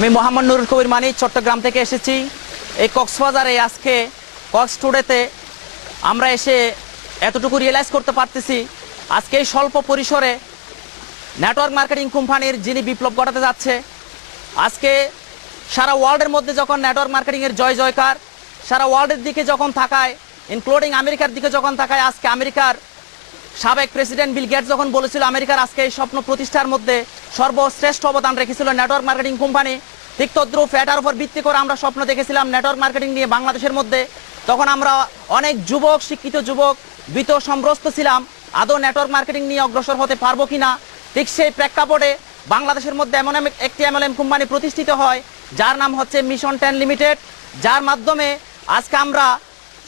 আমি মোহাম্মদ নুরুল কবির মানি চট্টগ্রাম থেকে এসেছি। এই কক্সবাজারে আজকে কক্স টুডেতে আমরা এসে এতটুকু রিয়েলাইজ করতে পারতেছি, আজকে এই স্বল্প পরিসরে নেটওয়ার্ক মার্কেটিং কোম্পানির যিনি বিপ্লব ঘটাতে যাচ্ছে, আজকে সারা ওয়ার্ল্ডের মধ্যে যখন নেটওয়ার্ক মার্কেটিংয়ের জয় জয়কার, সারা ওয়ার্ল্ডের দিকে যখন থাকায়, ইনক্লুডিং আমেরিকার দিকে যখন থাকায়, আজকে আমেরিকার সাবেক প্রেসিডেন্ট বিল গেটস যখন বলেছিল আমেরিকার আজকে এই স্বপ্ন প্রতিষ্ঠার মধ্যে সর্বশ্রেষ্ঠ অবদান রেখেছিল নেটওয়ার্ক মার্কেটিং কোম্পানি, ঠিক তদ্রুপ এটার উপর ভিত্তি করে আমরা স্বপ্ন দেখেছিলাম নেটওয়ার্ক মার্কেটিং নিয়ে বাংলাদেশের মধ্যে। তখন আমরা অনেক যুবক, শিক্ষিত যুবক ভীত সম্ভ্রস্ত ছিলাম আদৌ নেটওয়ার্ক মার্কেটিং নিয়ে অগ্রসর হতে পারবো কিনা। ঠিক সেই প্রেক্ষাপটে বাংলাদেশের মধ্যে এমন একটি এমএলএম কোম্পানি প্রতিষ্ঠিত হয় যার নাম হচ্ছে মিশন 10 লিমিটেড, যার মাধ্যমে আজকে আমরা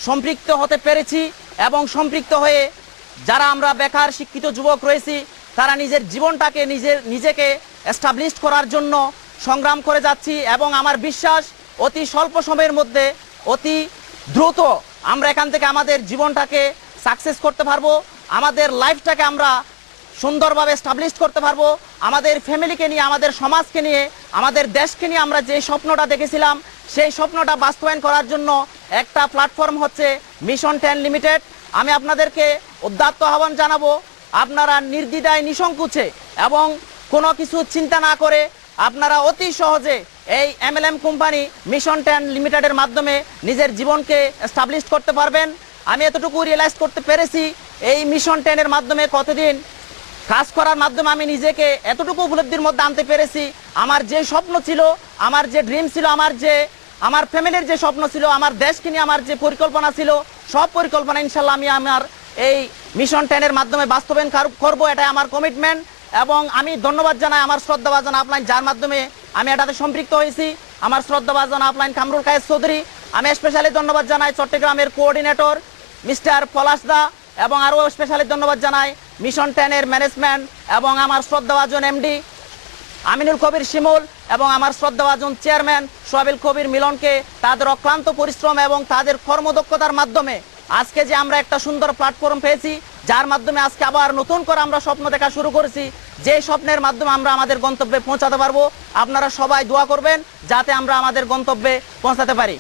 সম্পৃক্ত হতে পেরেছি এবং সম্পৃক্ত হয়ে যারা আমরা বেকার শিক্ষিত যুবক রয়েছি তারা নিজের জীবনটাকে নিজেকে এস্টাবলিশ করার জন্য সংগ্রাম করে যাচ্ছি এবং আমার বিশ্বাস অতি স্বল্প সময়ের মধ্যে অতি দ্রুত আমরা এখান থেকে আমাদের জীবনটাকে সাকসেস করতে পারবো, আমাদের লাইফটাকে আমরা সুন্দরভাবে এস্টাবলিশ করতে পারবো, আমাদের ফ্যামিলিকে নিয়ে, আমাদের সমাজকে নিয়ে, আমাদের দেশকে নিয়ে আমরা যে স্বপ্নটা দেখেছিলাম সেই স্বপ্নটা বাস্তবায়ন করার জন্য একটা প্ল্যাটফর্ম হচ্ছে মিশন 10 লিমিটেড। আমি আপনাদেরকে উদাত্ত আহ্বান জানাবো, আপনারা নির্দ্বিধায় নিঃসংকোচে এবং কোনো কিছু চিন্তা না করে আপনারা অতি সহজে এই এমএলএম কোম্পানি মিশন 10 লিমিটেডের মাধ্যমে নিজের জীবনকে এস্টাবলিশ করতে পারবেন। আমি এতটুকু রিয়েলাইজ করতে পেরেছি এই মিশন 10-এর মাধ্যমে কতদিন কাজ করার মাধ্যমে আমি নিজেকে এতটুকু উপলব্ধির মধ্যে আনতে পেরেছি, আমার যে স্বপ্ন ছিল, আমার যে ড্রিম ছিল, আমার ফ্যামিলির যে স্বপ্ন ছিল, আমার দেশকে নিয়ে আমার যে পরিকল্পনা ছিল, সব পরিকল্পনা ইনশাল্লাহ আমি আমার এই মিশন 10-এর মাধ্যমে বাস্তবায়ন করব, এটাই আমার কমিটমেন্ট। এবং আমি ধন্যবাদ জানাই আমার শ্রদ্ধাভাজন আপলাইন, যার মাধ্যমে আমি এটাতে সম্পৃক্ত হয়েছি, আমার শ্রদ্ধাভাজন আপলাইন কামরুল কায়েস চৌধুরী। আমি স্পেশালি ধন্যবাদ জানাই চট্টগ্রামের কোঅর্ডিনেটর মিস্টার পলাশ দা, এবং আরও স্পেশালি ধন্যবাদ জানাই মিশন 10-এর ম্যানেজমেন্ট এবং আমার শ্রদ্ধাভাজন এমডি আমিনুল কবির শিমুল এবং আমার শ্রদ্ধাভাজন চেয়ারম্যান সোহাবিল কবির মিলনকে তাদের অক্লান্ত পরিশ্রম এবং তাদের কর্মদক্ষতার মাধ্যমে আজকে যে আমরা একটা সুন্দর প্ল্যাটফর্ম পেয়েছি, যার মাধ্যমে আজকে আবার নতুন করে আমরা স্বপ্ন দেখা শুরু করেছি, যে স্বপ্নের মাধ্যমে আমরা আমাদের গন্তব্যে পৌঁছাতে পারবো। আপনারা সবাই দোয়া করবেন যাতে আমরা আমাদের গন্তব্যে পৌঁছাতে পারি।